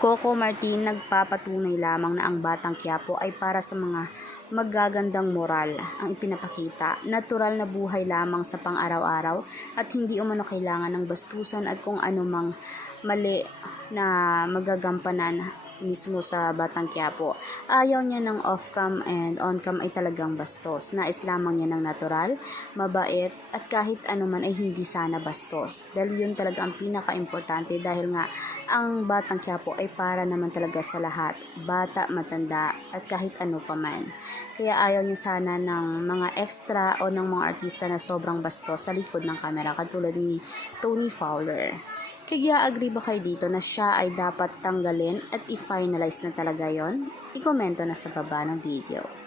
Coco Martin nagpapatunay lamang na ang Batang Quiapo ay para sa mga magagandang moral ang ipinapakita, natural na buhay lamang sa pang-araw-araw at hindi umano kailangan ng bastusan at kung anumang mali na magagampanan mismo sa Batang Quiapo. Ayaw niya ng off-cam and on-cam ay talagang bastos. Nais lamang niya ng natural, mabait at kahit anuman ay hindi sana bastos. Dahil yun talaga ang pinaka-importante dahil nga ang Batang Quiapo ay para naman talaga sa lahat, bata, matanda at kahit ano pa man. Kaya ayaw niya sana ng mga extra o ng mga artista na sobrang bastos sa likod ng kamera katulad ni Tony Fowler. Kaya agree ba kayo dito na siya ay dapat tanggalin at i-finalize na talaga yon? I-komento na sa baba ng video.